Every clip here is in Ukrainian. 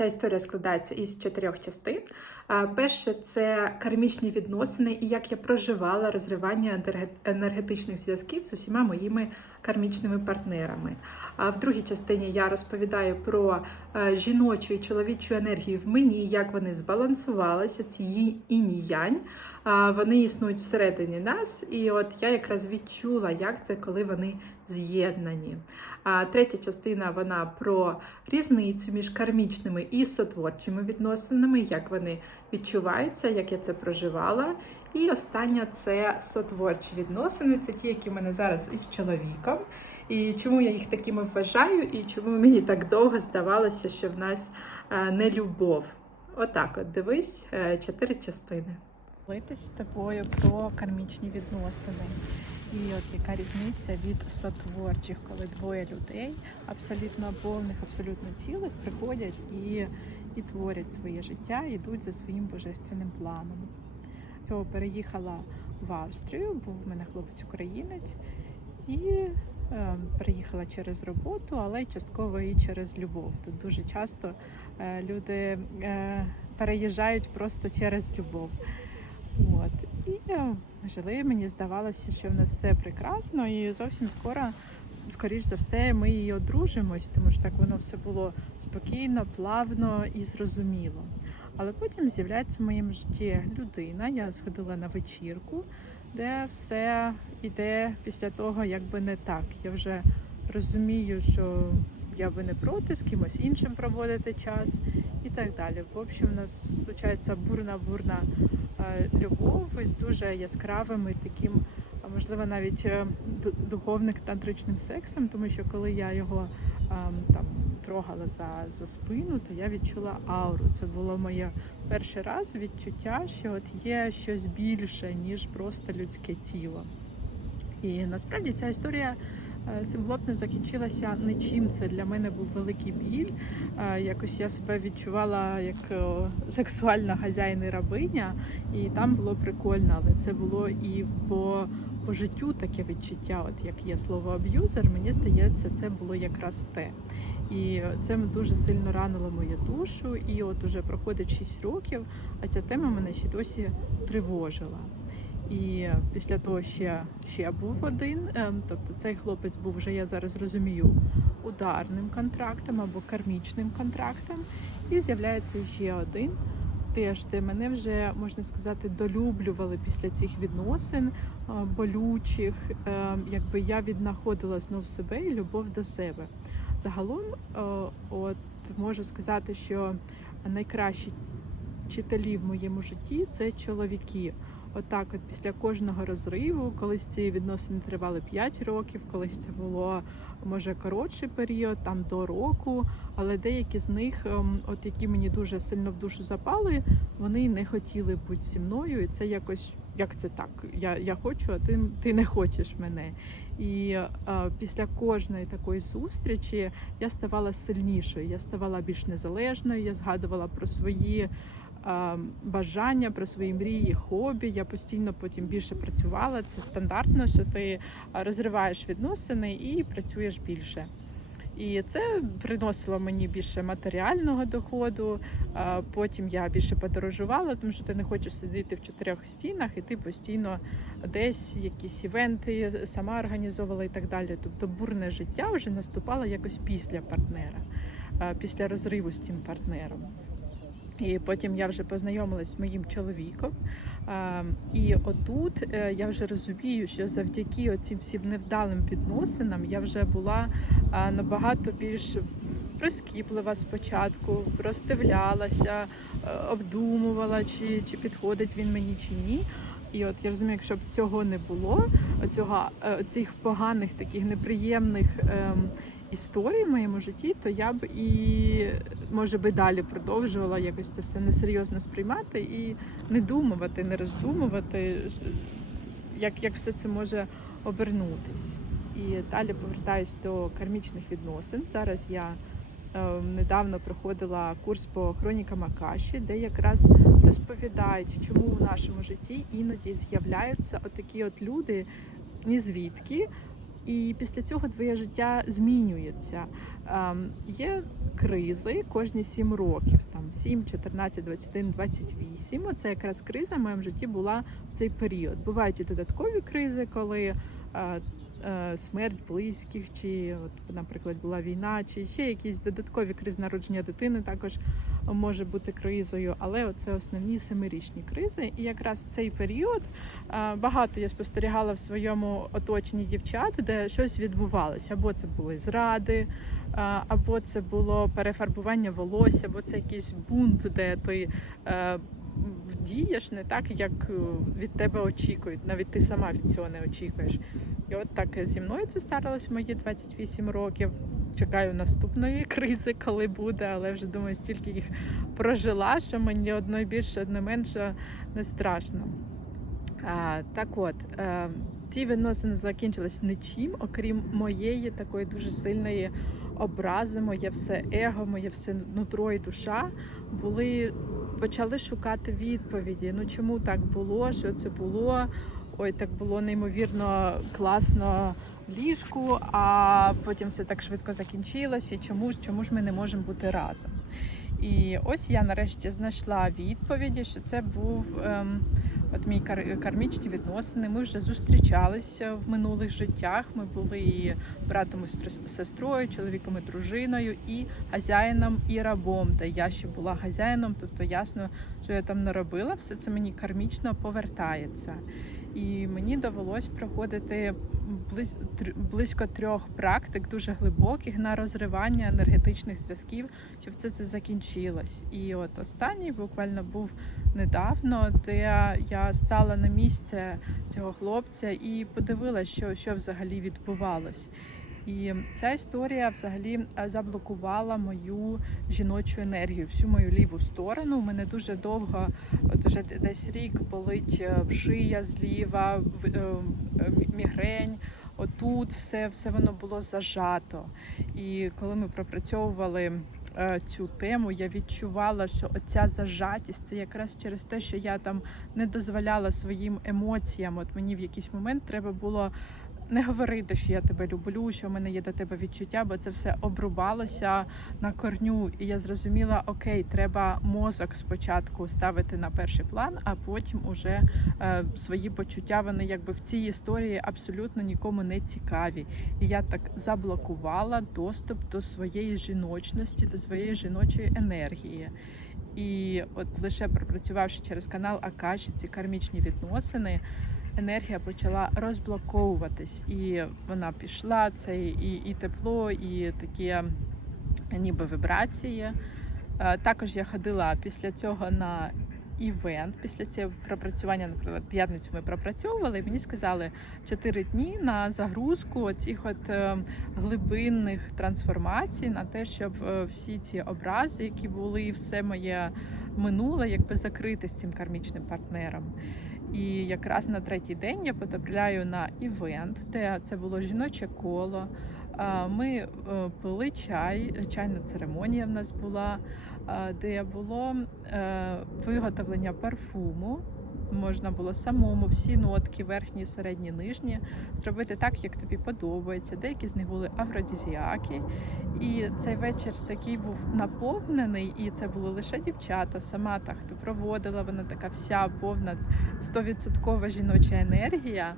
Ця історія складається із чотирьох частин. Перше це кармічні відносини і як я проживала розривання енергетичних зв'язків з усіма моїми кармічними партнерами. А в другій частині я розповідаю про е, жіночу і чоловічу енергію в мені, як вони збалансувалися, ці інь-янь. Вони існують всередині нас, і от я якраз відчула, як це, коли вони з'єднані. А третя частина вона про різницю між кармічними і сотворчими відносинами, як вони відчуваються, як я це проживала. І остання це сотворчі відносини. Це ті, які в мене зараз із чоловіком. І чому я їх такими вважаю, і чому мені так довго здавалося, що в нас е, не любов. Отак, от дивись, е, чотири частини. Говорити з тобою про кармічні відносини. І от яка різниця від сотворчих, коли двоє людей, абсолютно повних, абсолютно цілих, приходять і, і творять своє життя, йдуть за своїм божественним планом. Я переїхала в Австрію, був в мене хлопець українець, і е, переїхала через роботу, але частково і через любов. Тут дуже часто е, люди е, переїжджають просто через любов. От. І е, жили, мені здавалося, що в нас все прекрасно, і зовсім скоро, скоріш за все, ми і одружимось, тому що так воно все було спокійно, плавно і зрозуміло. Але потім з'являється в моєму житті людина. Я сходила на вечірку, де все йде після того, якби не так. Я вже розумію, що я би не проти з кимось іншим проводити час і так далі. В общем, у нас случається бурна-бурна любов із дуже яскравим і таким, можливо, навіть е, духовним тантричним сексом, тому що коли я його ем, там трогала за, за спину, то я відчула ауру. Це було моє перший раз відчуття, що от є щось більше, ніж просто людське тіло. І насправді ця історія е, з цим хлопцем закінчилася нічим. Це для мене був великий біль. Е, Якось я себе відчувала як сексуальна хазяїн і рабиня, і там було прикольно, але це було і по, по життю таке відчуття. От як є слово аб'юзер, мені здається, це було якраз те. І це дуже сильно ранило мою душу. І от уже проходить 6 років, а ця тема мене ще досі тривожила. І після того ще, ще був один. ем, Тобто цей хлопець був вже, я зараз розумію, ударним контрактом або кармічним контрактом. І з'являється ще один, теж де мене вже можна сказати долюблювали після цих відносин е, болючих. Ем, Якби я віднаходила знов себе і любов до себе. Загалом, е, от можу сказати, що найкращі вчителі в моєму житті це чоловіки. Отак, от після кожного розриву, колись ці відносини тривали 5 років, колись це було може коротший період, там до року. Але деякі з них, ем, от які мені дуже сильно в душу запали, вони не хотіли бути зі мною. І це якось як це так? Я, я хочу, а ти, ти не хочеш мене. І е, після кожної такої зустрічі я ставала сильнішою, я ставала більш незалежною, я згадувала про свої бажання, про свої мрії, хобі. Я постійно потім більше працювала. Це стандартно, що ти розриваєш відносини і працюєш більше. І це приносило мені більше матеріального доходу. Потім я більше подорожувала, тому що ти не хочеш сидіти в чотирьох стінах, і ти постійно десь якісь івенти сама організовувала і так далі. Тобто бурне життя вже наступало якось після партнера, після розриву з цим партнером. І потім я вже познайомилась з моїм чоловіком. І отут е, я вже розумію, що завдяки цим всім невдалим відносинам я вже була набагато більш прискіплива спочатку, роздивлялася, е, обдумувала, чи, чи підходить він мені чи ні. І от я розумію, якщо б цього не було, цього цих поганих таких неприємних ем, історій в моєму житті, то я б і може би далі продовжувала якось це все несерйозно сприймати і не думати, не роздумувати, як, як все це може обернутись. І далі повертаюсь до кармічних відносин. Зараз я е, недавно проходила курс по хронікам Акаші, де якраз розповідають, чому в нашому житті іноді з'являються отакі от люди ні звідки. І після цього твоє життя змінюється. Ем, Є кризи кожні 7 років, там 7, 14, 21, 28. Оце якраз криза в моєму житті була в цей період. Бувають і додаткові кризи, коли е, смерть близьких, чи, от, наприклад, була війна, чи ще якісь додаткові кризи народження дитини також може бути кризою. Але це основні семирічні кризи. І якраз цей період е, багато я спостерігала в своєму оточенні дівчат, де щось відбувалося. Або це були зради, або це було перефарбування волосся, або це якийсь бунт, де ти е, дієш не так, як е, від тебе очікують. Навіть ти сама від цього не очікуєш. І от так зі мною це сталося мої 28 років. Чекаю наступної кризи, коли буде, але вже думаю, стільки їх прожила, що мені одно більше, одно менше не страшно. А, так от, е, ті відносини закінчились нічим, окрім моєї такої дуже сильної образи, моє все его, моє все нутро і душа були почали шукати відповіді. Ну чому так було? Що це було? Ой, так було неймовірно класно ліжку, а потім все так швидко закінчилось. І чому ж чому ж ми не можемо бути разом? І ось я нарешті знайшла відповіді, що це був ем, от мій кар- кармічні відносини. Ми вже зустрічалися в минулих життях. Ми були братом і сестрою, чоловіком і дружиною, і хазяїном і рабом. Та я ще була хазяїном, тобто ясно, що я там не робила, все це мені кармічно повертається. І мені довелось проходити близь- близько трьох практик, дуже глибоких на розривання енергетичних зв'язків, щоб це, це закінчилось. І от останній буквально був недавно, де я стала на місце цього хлопця і подивилася, що, що взагалі відбувалось. І ця історія взагалі е, заблокувала мою жіночу енергію, всю мою ліву сторону. У мене дуже довго, от вже десь рік болить е, шия зліва, е, мі- мігрень. Отут все, все воно було зажато. І коли ми пропрацьовували цю тему, я відчувала, що оця зажатість це якраз через те, що я там не дозволяла своїм емоціям. От мені в якийсь момент треба було не говорити, що я тебе люблю, що в мене є до тебе відчуття, бо це все обрубалося на корню. І я зрозуміла, окей, треба мозок спочатку ставити на перший план, а потім уже е, свої почуття вони якби в цій історії абсолютно нікому не цікаві. І я так заблокувала доступ до своєї жіночності, до своєї жіночої енергії. І от лише пропрацювавши через канал Акаші ці кармічні відносини, енергія почала розблоковуватись, і вона пішла. Це і, і тепло, і такі ніби вібрації. Е, Також я ходила після цього на івент. Після цього пропрацювання, наприклад, п'ятницю ми пропрацьовували, і мені сказали 4 дні на загрузку цих от е, глибинних трансформацій на те, щоб е, всі ці образи, які були, все моє минуле, якби закрити з цим кармічним партнером. І якраз на третій день я потрапляю на івент, де це було жіноче коло. Ми е, пили чай, чайна церемонія в нас була, де було е, виготовлення парфуму. Можна було самому всі нотки, верхні, середні, нижні, зробити так, як тобі подобається. Деякі з них були афродізіаки. І цей вечір такий був наповнений, і це були лише дівчата. Сама та, хто проводила, вона така вся повна 100% жіноча енергія.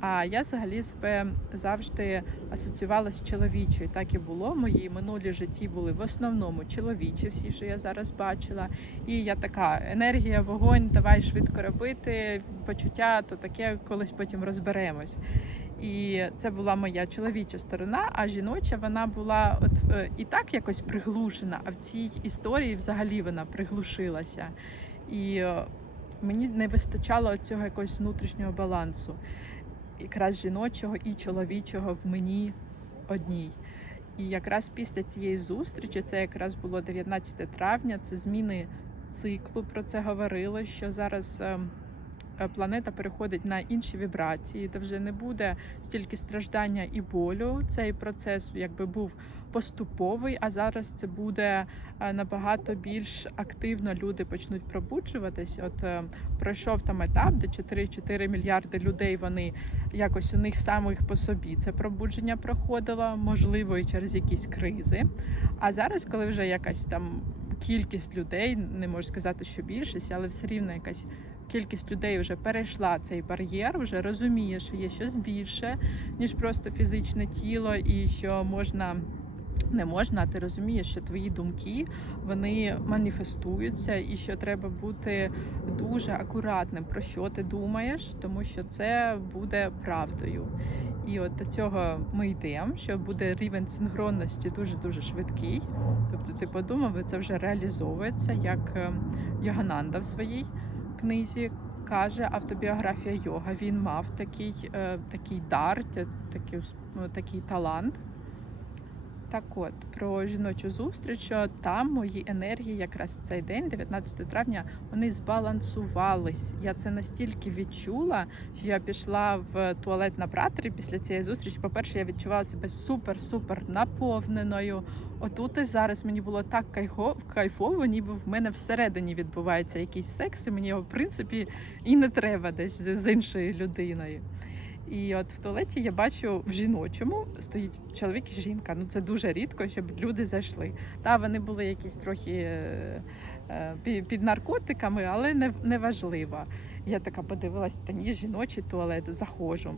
А я взагалі себе завжди асоціювала з чоловічою. Так і було. Мої минулі житті були в основному чоловічі, всі, що я зараз бачила. І я така енергія, вогонь, давай швидко робити. Почуття то таке, колись потім розберемось. І це була моя чоловіча сторона, а жіноча вона була от е, і так якось приглушена, а в цій історії взагалі вона приглушилася. І е, мені не вистачало цього якогось внутрішнього балансу, якраз жіночого і чоловічого в мені одній. І якраз після цієї зустрічі, це якраз було 19 травня, це зміни циклу. Про це говорили, що зараз. ем, е, Планета переходить на інші вібрації, де вже не буде стільки страждання і болю. Цей процес якби був поступовий, а зараз це буде е, набагато більш активно. Люди почнуть пробуджуватись. От е, пройшов там етап, де 4-4 мільярди людей вони якось у них самих по собі це пробудження проходило, можливо, і через якісь кризи. А зараз, коли вже якась там кількість людей, не можу сказати, що більшість, але все рівно якась кількість людей вже перейшла цей бар'єр, вже розуміє, що є щось більше, ніж просто фізичне тіло, і що можна. Не можна, а ти розумієш, що твої думки вони маніфестуються, і що треба бути дуже акуратним про що ти думаєш, тому що це буде правдою. І от до цього ми йдемо, що буде рівень синхронності дуже дуже швидкий. Тобто, ти подумав, і це вже реалізовується, як е, Йогананда в своїй книзі каже автобіографія йога. Він мав такий, е, такий дар, такий, ну, такий талант. Так от, про жіночу зустріч, там мої енергії якраз цей день, 19 травня, вони збалансувались. Я це настільки відчула, що я пішла в туалет на пратері після цієї зустрічі. По-перше, я відчувала себе супер-супер наповненою. Отут і зараз мені було так кайфо- кайфово, ніби в мене всередині відбувається якийсь секс, і мені його, в принципі, і не треба десь з іншою людиною. І от в туалеті я бачу в жіночому стоїть чоловік і жінка. Ну це дуже рідко, щоб люди зайшли. Та вони були якісь трохи е, е, пі- під наркотиками, але не, не важливо. Я така подивилась, та ні, жіночий туалет, заходжу.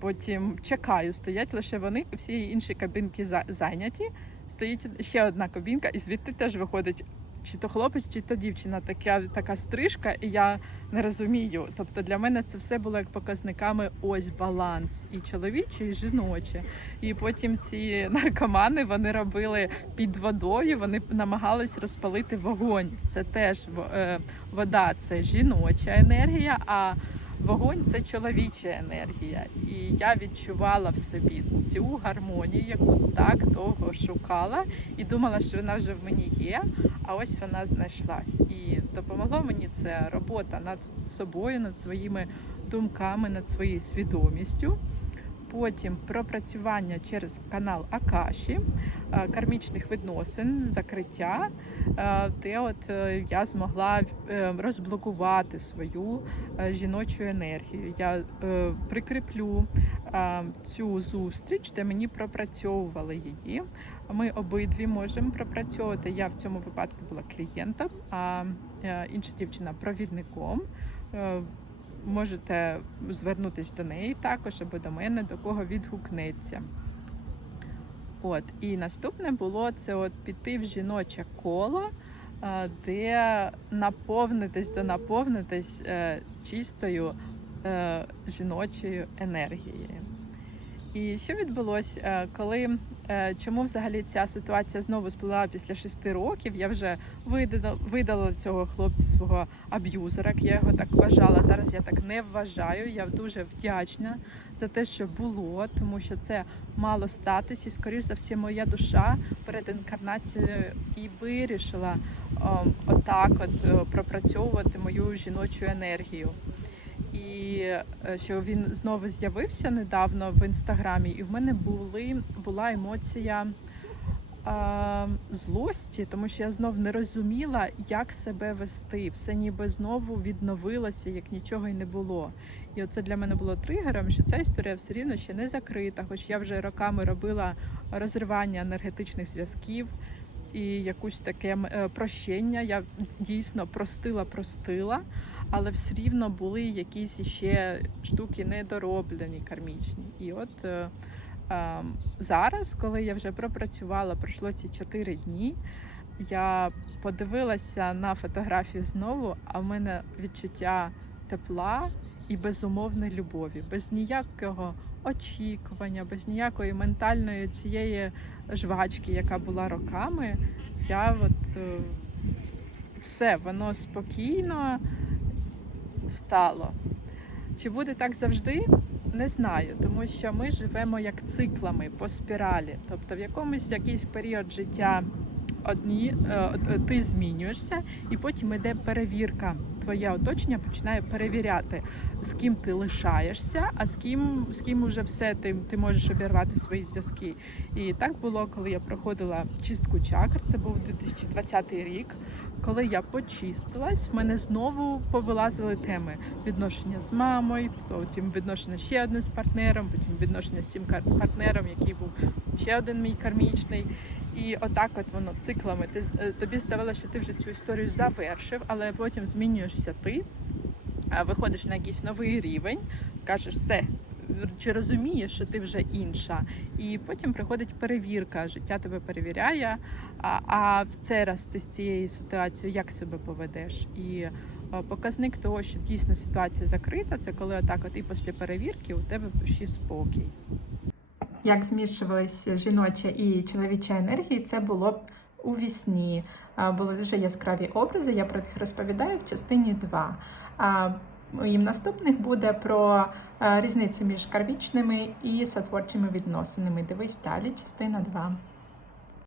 Потім чекаю, стоять лише вони, всі інші кабінки за- зайняті. Стоїть ще одна кабінка, і звідти теж виходить чи то хлопець, чи то дівчина. Така, така стрижка, і я не розумію. Тобто для мене це все було як показниками ось баланс і чоловіче, і жіноче. І потім ці наркомани вони робили під водою, вони намагались розпалити вогонь. Це теж е, вода це жіноча енергія, а вогонь це чоловіча енергія. І я відчувала в собі цю гармонію, яку так довго шукала, і думала, що вона вже в мені є. А ось вона знайшлась. І допомогло мені це робота над собою, над своїми думками, над своєю свідомістю. Потім пропрацювання через канал Акаші, е, кармічних відносин, закриття, е, де от е, я змогла розблокувати свою жіночу енергію. Я прикріплю цю зустріч, де мені пропрацьовували її. Ми обидві можемо пропрацьовувати. Я в цьому випадку була клієнтом, а інша дівчина провідником. Е, Можете звернутися до неї також або до мене, до кого відгукнеться. От, і наступне було це от піти в жіноче коло, е, де наповнитись, до наповнитись чистою е, жіночою енергією. І що відбулося, е, коли е, чому взагалі ця ситуація знову сплила після шести років? Я вже видала, цього хлопця свого аб'юзера, я його так вважала. Зараз я так не вважаю. Я дуже вдячна за те, що було, тому що це мало статись, і скоріш за все, моя душа перед інкарнацією і вирішила о, отак, от е, пропрацьовувати мою жіночу енергію. І е, що він знову з'явився недавно в інстаграмі, і в мене були була емоція а, злості, тому що я знов не розуміла, як себе вести. Все ніби знову відновилося, як нічого й не було. І оце для мене було тригером, що ця історія все рівно ще не закрита, хоч я вже роками робила розривання енергетичних зв'язків. І якусь таке е, прощення. Я дійсно простила, простила, але все рівно були якісь ще штуки недороблені кармічні. І от е, е, зараз, коли я вже пропрацювала, пройшло ці чотири дні. Я подивилася на фотографію знову, а в мене відчуття тепла і безумовної любові, без ніякого очікування, без ніякої ментальної цієї жвачки, яка була роками. Я от е, все, воно спокійно стало. Чи буде так завжди? Не знаю, тому що ми живемо як циклами по спіралі. Тобто в якомусь якийсь період життя одні е, ти змінюєшся, і потім йде перевірка. Твоє оточення починає перевіряти, з ким ти лишаєшся, а з ким з ким уже все ти, ти можеш обірвати свої зв'язки. І так було, коли я проходила чистку чакр. Це був 2020 рік. Коли я почистилась, мене знову повилазили теми відношення з мамою, потім відношення ще одне з партнером, потім відношення з цим партнером, який був ще один мій кармічний. І отак от воно циклами. Ти е, тобі здавалося, що ти вже цю історію завершив, але потім змінюєшся ти, виходиш на якийсь новий рівень, кажеш все. Чи розумієш, що ти вже інша, і потім приходить перевірка. Життя тебе перевіряє. А, а в цей раз ти з цією ситуацією як себе поведеш? І е, показник того, що дійсно ситуація закрита, це коли отак, от і після перевірки у тебе в душі спокій. Як змішувалися жіноча і чоловіча енергії, це було б у вісні. Були дуже яскраві образи, я про них розповідаю в частині 2. А моїм наступних буде про різницю між кармічними і сотворчими відносинами. Дивись далі, частина 2.